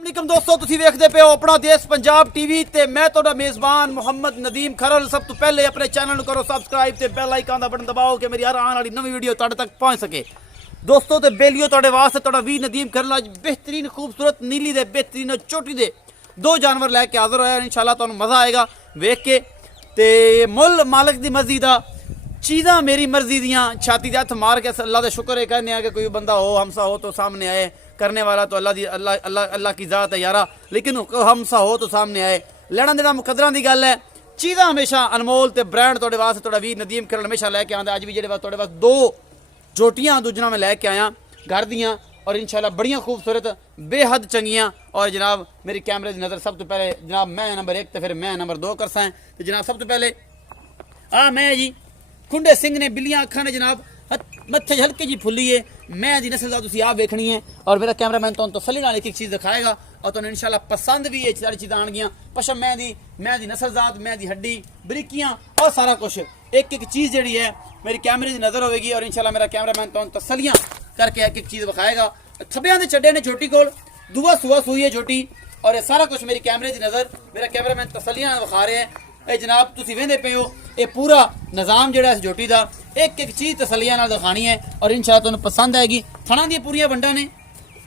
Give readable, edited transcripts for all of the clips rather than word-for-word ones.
वालेकुम दोस्तों, तुसी वेखदे पे हो अपना देश पंजाब टीवी ते मैं तुहाडा मेज़बान मुहम्मद नदीम खरल। सब तो पहले अपने चैनल नूं करो सब्सक्राइब ते बेल आइकन दा बटन दबाओ कि मेरी हर आने वाली नवी वीडियो तुहाडे तक पहुंच सके। दोस्तों ते बेलियो तुहाडे वास्ते तुहाडा वी नदीम खरल अज बेहतरीन खूबसूरत नीली दे बेहतरीन चोटी दे दो जानवर लैके हाज़र होया। इंशाल्लाह तुहानूं मज़ा आएगा वेख के। ते मुल मालिक दी मर्जी दा चीज़ां मेरी मर्जी दियां छाती दे हत्थ मार के अल्लाह का शुक्र है कहने कि कोई बंदा हो हमसा हो तो सामने आए। करने वाला तो अल्लाह की ज़ात है यारा, लेकिन हमसा हो तो सामने आए। लेना देना मुकदरा की गल है। चीज़ां हमेशा अनमोल ते ब्रांड तुहाडे वास्ते तुहाडा वीर नदीम खरल हमेशा लैके आंदा। अज भी जेहड़े तुहाडे वास्ते दो जोटियां दूजना मैं लैके आया घर दियां और इंशाल्लाह बड़ियां खूबसूरत बेहद चंगियां। और जनाब मेरी कैमरे की नज़र सब तो पहले जनाब मैं नंबर 1 तो फिर मैं नंबर 2 कर सा। तो जनाब सब तो पहले मैं जी खुंडे सिंह ने बिल्लियां अखा ने जनाब मत्थे हल्की जी फुली है। मैं दी नस्ल तुसी आप वेखनी है और मेरा कैमरामैन तुहानूं तसल्ली नाल एक चीज़ दिखाएगा और तुहानूं इंशाल्लाह पसंद भी ये सारी चीज़ां आउणगियां। पशम मैं दी नस्ल जात मैं दी हड्डी बरीकियां और सारा कुछ एक एक चीज़ जिहड़ी है मेरी कैमरे की नज़र होगी और इंशाल्लाह मेरा कैमरामैन तुहानूं तसल्लियां करके एक एक चीज़ दिखाएगा। थब्बियां दे चड्डे ने झोटी कोल दूआ सुआ सूई है झोटी और ये सारा कुछ मेरी कैमरे की नज़र मेरा कैमरामैन तसल्लियां दिखा रहे हैं। ये जनाब तुसी वेंदे पे हो ये पूरा निज़ाम जिहड़ा इस झोटी का एक एक चीज़ तसल्लियां नाल दिखानी है और इंशाल्लाह तुहानूं पसंद आएगी। थणा दी पूरियां वंडां ने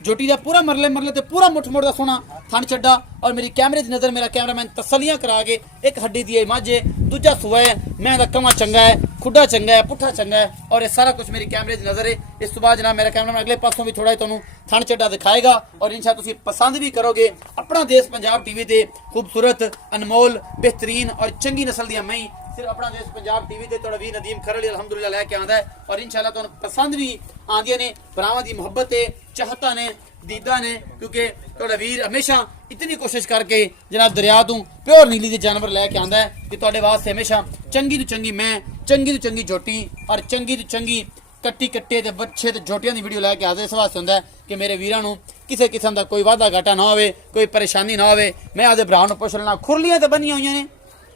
झोटी का पूरा मरले मरले ते पूरा मुठ मुठ दा सोना थण चड्डा और मेरी कैमरे की नज़र मेरा कैमरामैन तसल्लियां करा के एक हड्डी दी मझ है दूजा सुआ है मैं दा कमा चंगा है खुडा चंगा है पुट्ठा चंगा है और ये सारा कुछ मेरी कैमरे की नज़र है। इस तो बाद जनाब मेरा कैमरामैन अगले पासों भी थोड़ा तुहानूं थण चड्डा दिखाएगा और इंशाल्लाह तुसी पसंद भी करोगे। अपना देश पंजाब टीवी ते खूबसूरत अनमोल बेहतरीन और चंगी नस्ल दी मई सिर्फ अपना देश पंजाब टीवी ते तुहाडा वीर नदीम खरल अलहमदुलिल्लाह लैके आंदा है और इंशाल्लाह तुहानूं पसंद भी आंदियां ने। भरावां दी मुहब्बत है चाहता ने दीदा ने क्योंकि तुहाडा वीर हमेशा इतनी कोशिश करके जनाब दरिया तों प्योर नीली के जानवर लैके आंदा है कि तुहाडे वास्ते हमेशा चंगी तो चंगी मैं चंगी तो चंगी झोटी और चंगी तो चंगी कट्टी कट्टे ते बच्चे ते झोटियां दी वीडियो लैके आंदा। इस वास्ते हुंदा है कि मेरे वीरां नूं किसी किस्म का कोई वाधा घाटा ना होवे कोई परेशानी ना होवे। मैं आदे भरा नूं पुछ लेना खुरलियां ते बनियां होईयां ने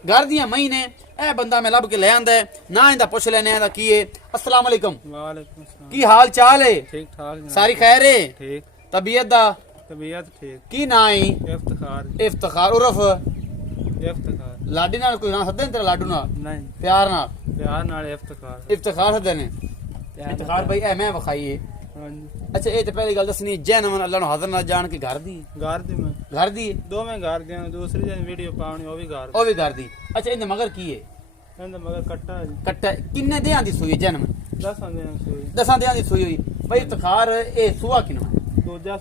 घर दियां मई ने ए बंदा मैं लभ के ले आंदा है ना इंदा पुछ लेने दा की है। अस्सलाम वालेकुम। वालेकुम सलाम। की हाल चाल है? ठीक ठाक सारी खैर है? ठीक। तबीयत दा तबीयत ठीक। की ना है? इफ्तिखार। इफ्तिखार उर्फ इफ्तिखार। लाडी नाल कोई ना सदन तेरा लाडू नाल नहीं प्यार नाल इफ्तिखार। इफ्तिखार सदन है इफ्तिखार भाई ए मैं विखाई है। हां जी। अच्छा ये तो पहली गल दसनी जैनमन अल्लाह नु हाजिर ना जान के घर दी मैं घर दी दो में घर दिया दूसरी जन वीडियो पावनी ओ भी घर दी। अच्छा इन मगर की है इंदा मगर कट्टा है जी। कट्टा किन्ने देयां दी सूई जैनमन 10 दिन सोई 10 देयां दी सूई हुई भाई। इफ्तिखार ए सुआ किनो दूजा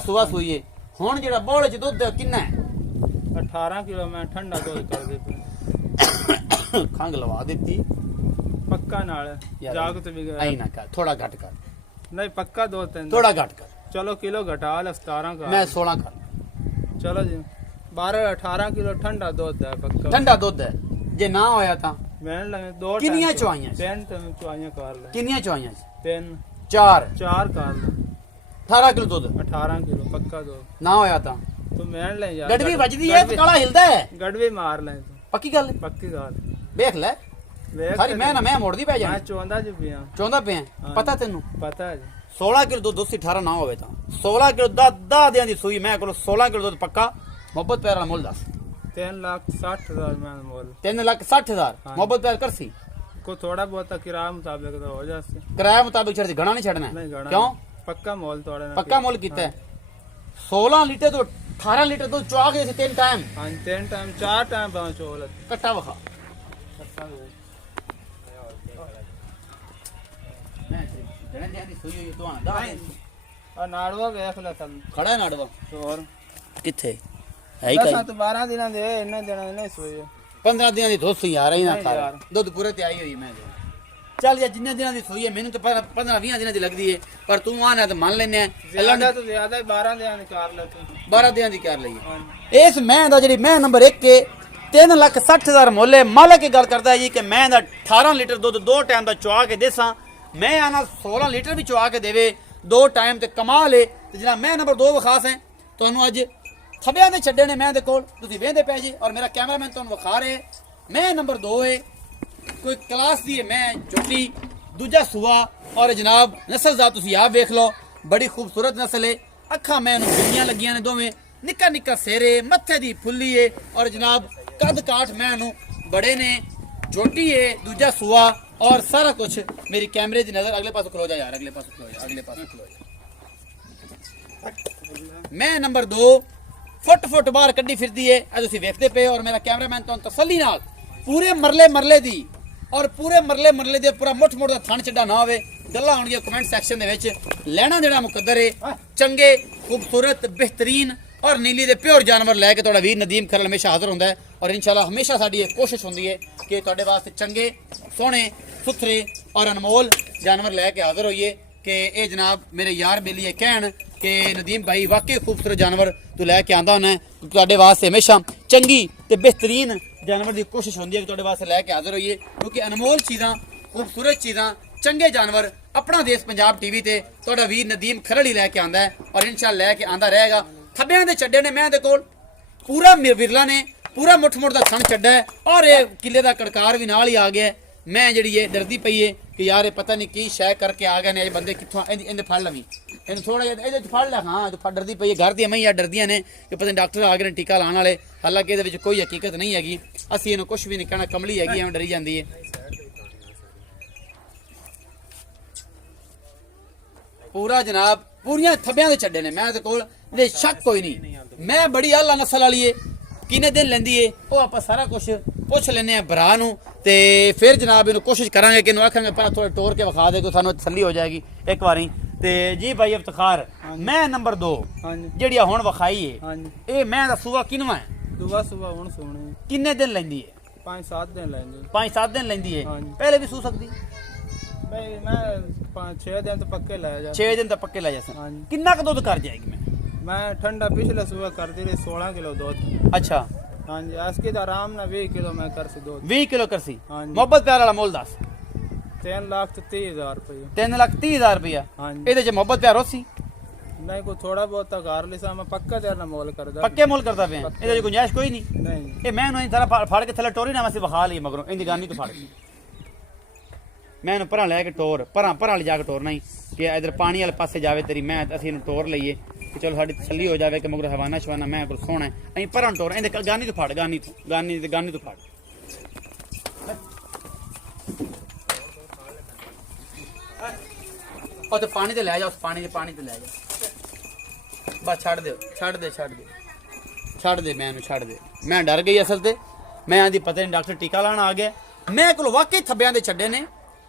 सुबह सोई है हुन जेड़ा बोले च दुध किन्ना है? 18 किलो मैं ठंडा दूध कर देता खंग लवा देती पक्का नाल जागत भी गया आई ना कर थोड़ा घट कर नहीं पक्का दो तीन थोड़ा घट कर चलो किलो घटा ले 17 का मैं 16 कर चलो जी 12-18 किलो ठंडा दूध है पक्का ठंडा दूध है जे ना होया ता मैं लगे दो किन्नियां चवाइयां तीन चवाइयां कर ले किन्नियां चवाइयां तीन चार कर ले 18 किलो दूध 18 किलो पक्का दूध ना होया ता तो मैं ले यार गड़वी बजदी है तो काला हिलदा है गड़वी मार ले तू पक्की गल पक्की गल देख ले सारी मैं ना मैं मोड़दी पै जानी मैं चोंदा जी पिया चोंदा पे पता तेनू पता है जी 16 किलो दूध 18 ना होवे ता 16 किलो 10 दियां दी सूई मैं कोल 16 किलो दूध पक्का मोहब्बत प्यार वाला मुल दस 3,60,000 मैं मोल 3,60,000 मोहब्बत प्यार करसी को थोड़ा बहुत किराए मुताबिक तो हो जासी किराया मुताबिक छड़ घना नहीं छड़ना क्यों पक्का मोल तोड़े पक्का मोल कीता है 16 लीटर तो 18 लीटर दूध चुआ के तीन टाइम हां तीन टाइम चार टाइम पांच चोल कट्टा वखा नाड़वा देख ले तन खड़ा है नाड़वा और किथे है ही कई 12 दिना दे इन्ने दिना नहीं सोई 15 दिना दी धोसी यार ही ना खा दूध पूरे ते आई हुई मैं चल यार जिन्ने दिना दी सोई है मैंने तो 15-20 दिना दी लगदी है पर तू आना तो मान लेने ज्यादा तो ज्यादा 12 दिना निकाल ले तू 12 दिना दी कर लईए इस मैं दा जेडी मैं नंबर 1 के 3,60,000 मुੱਲ है। मालिक की गल करदा है जी कि मैं दा 18 लीटर दूध दो टाइम दा चुआ के देसा मैं आना 16 लीटर भी चुआ के देवे दो टाइम ते कमाल है। ते जनाब मैं नंबर 2 विखास है तुहानू अज खबियां दे छड्डे ने मैं दे कोल तुसीं वेंदे पै जी और मेरा कैमरामैन तुहानू विखा रहे मैं नंबर 2 है कोई क्लास दी है मैं झोटी दूजा सुआ और जनाब नस्ल दा तुसीं आप वेख लो बड़ी खूबसूरत नस्ल है अखा मैं बिल्लियां लगियां ने दोवें निक्का निक्का सेरे मत्थे दी फुल्ली है और जनाब कद काठ मैं बड़े ने छोटी है दूजा सुआ और सारा कुछ मेरी कैमरे की नज़र अगले पास खलो जा यार अगले पास खलो जा अगले पास खलो जा मैं नंबर 2 फुट बाहर कड्डी फिरदी है अज तुसीं वेखदे पे और मेरा कैमरामैन तुहानूं तसल्ली नाल पूरे मरले दी और पूरे मरले दे पूरा मुठ दा थण चड्डा ना होवे गल्लां होणगीਆਂ कमेंट सैक्शन दे विच लैना जिहड़ा मुकद्दर है चंगे खूबसूरत बेहतरीन और नीली दे प्योर जानवर लैके तुहाडा वीर नदीम खरल हमेशा हाज़र हुंदा है और इंशाअल्लाह हमेशा साडी कोशिश हुंदी है कि तुहाडे वास्ते चंगे सोहणे सुथरे और अनमोल जानवर लैके हाज़र होइए कि ये जनाब मेरे यार बेलिए कहण कि नदीम भाई वाकई खूबसूरत जानवर तू लैके आंदा होना तुहाडे वास्ते हमेशा चंगी ते बेहतरीन जानवर की कोशिश होंदी है कि तुहाडे वास्ते लैके हाज़र होइए क्योंकि अनमोल चीज़ां खूबसूरत चीज़ां चंगे जानवर अपना देश पंजाब टीवी ते तुहाडा वीर नदीम खरल ही लैके आंदा है और इंशाअल्लाह लैके आंदा रहेगा थब्बियां दे चड्डे ने मैं दे कोल पूरा विरला ने पूरा मुठ दा थण चड्डा है और ये किले दा कड़कार भी नाल ही आ गया है मैं जिहड़ी ये डरदी पई है कि यार ये पता नहीं की शय करके आ गए ने ये बंदे कित्थों इन्हें फड़ लवी इन्हें थोड़ा जिहा इहदे फड़ लै हाँ डरदी पई है घर दी मईयां डरदियां ने कि पता नहीं डॉक्टर आ गए ने टीका लाने वाले हालांकि इहदे विच कोई हकीकत नहीं हैगी असीं इहनूं कुछ भी नहीं कहना कमली हैगी एवें डरी जांदी है पूरा जनाब पूरियां थब्बियां दे चड्डे ने मैं ते कोल इहदे शक कोई नहीं मैं बड़ी आला नस्ल वाली है किन्ने दिन लैंदी है वो आप सारा कुछ पुछ लेने भरा नूं ते फिर जनाब इन्हूं कोशिश करांगे कि इन्हूं आखांगे पर थोड़ा टोर के विखा दे कोई सानूं तसल्ली हो जाएगी एक बारी ते जी भाई इफ्तिखार मैं नंबर 2 जिहड़ी हुण विखाई है ये मैं दा सूआ किनवा है सुबह हुण सोने किन्ने दिन लैंदी है 5-7 दिन लेंगे 5-7 दिन लैंदी है पहले भी सू सकदी भाई मैं 5-6 दिन तो पक्के ले जा 6 दिन तो पक्के ले जा कितना क दूध कर जाएगी मैं ठंडा पिछले सुबह कर दी रही 16 किलो दूध अच्छा हाँ जी आज तो आराम ना 20 किलो मैं कर सी दूध 20 किलो कर सी मोहब्बत प्यार वाला मोल दस 3,30,000 रुपये 3,30,000 रुपया हाँ जी ਇਹਦੇ ਚ ਮੁਹੱਬਤ ਪਿਆਰ ਹੋਸੀ नहीं कोई थोड़ा बहुत घर लिसा मैं पक्का तेरा मोल करदा पक्के मोल करदा पे ਇਹਦੇ ਚ गुंजाइश कोई नहीं नहीं ਇਹ ਮੈਂ ਨੂੰ ਸਾਰਾ ਫੜ ਕੇ ਥੱਲੇ ਟੋਰੀ ਨਾ ਮੈਂ ਵਿਖਾ ਲਈ ਮਗਰੋਂ ਇਹਦੀ ਗਾਨੀ ਤੋਂ ਫੜ ਮੈਂ ਇਹਨੂੰ ਭਰਾਂ ਲੈ ਕੇ ਟੋਰ ਭਰਾਂ ਵਾਲੀ ਜਾ ਕੇ ਟੋਰਨਾ ਹੀ ਕਿ ਇਧਰ ਪਾਣੀ ਵਾਲੇ ਪਾਸੇ ਜਾਵੇ ਤੇਰੀ ਮੈਂ ਅਸੀਂ ਇਹਨੂੰ ਟੋਰ ਲਈਏ ਕਿ ਚਲੋ ਸਾਡੀ ਤਸੱਲੀ ਹੋ ਜਾਵੇ ਕਿ ਮਗਰੋਂ ਹਵਾਨਾ ਸ਼ਵਾਨਾ ਮੈਂ ਕੋਲ ਸੋਹਣਾ ਅਸੀਂ ਭਰਾਂ ਟੋਰ ਇਹਦੇ ਗਾਨੀ ਤੋਂ ਫੜ ਗਾਨੀ ਤੋਂ ਫੜ ਉਹ ਤੇ ਪਾਣੀ ਤੇ ਲੈ ਜਾ ਉਸ ਪਾਣੀ ਤੇ ਲੈ ਜਾ ਬਸ ਛੱਡ ਦੇ ਮੈਨੂੰ ਛੱਡ ਦੇ ਮੈਂ ਡਰ ਗਈ ਅਸਲ ਤੇ ਮੈਂ ਆਂਦੀ ਪਤਾ ਨਹੀਂ ਡਾਕਟਰ ਟੀਕਾ ਲਾਣ ਆ ਗਿਆ मैं को वाकई थब्बियां दे छड्डे ने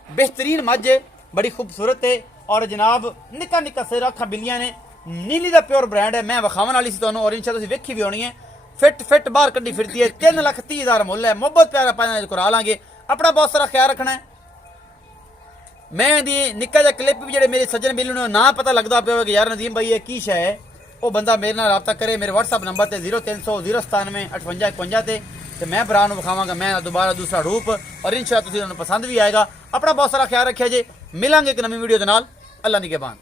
बेहतरीन मझ बड़ी खूबसूरत है और जनाब निक्का निक्का सिर अखा बिल्लियां ने नीली दा प्योर ब्रांड है मैं विखावन वाली सी तुहानूं और इंशाअल्लाह तुसीं वेखी भी होनी है फिट बाहर कड्डी फिरदी है 3,30,000 मुੱਲ है मुहब्बत प्यार ਆਪਾਂ करा लांगे अपना बहुत सारा ख्याल रखना है मैं दी निक्का जिहा क्लिप भी जेडे मेरे सज्जन मिलने ने ना पता लगदा पिया कि यार नदीम भाई ये की शै है वो बंदा मेरे नाल राबता करे मेरे WhatsApp नंबर ते 0300 097 58 51 ते मैं भरा नूं विखावांगा मैं दोबारा दूसरा रूप और इंशाअल्लाह तुसीं नूं पसंद भी आएगा अपना बहुत सारा ख्याल रखिया जे मिलांगे एक नवीं वीडियो दे नाल अल्लाह दी निगहबान।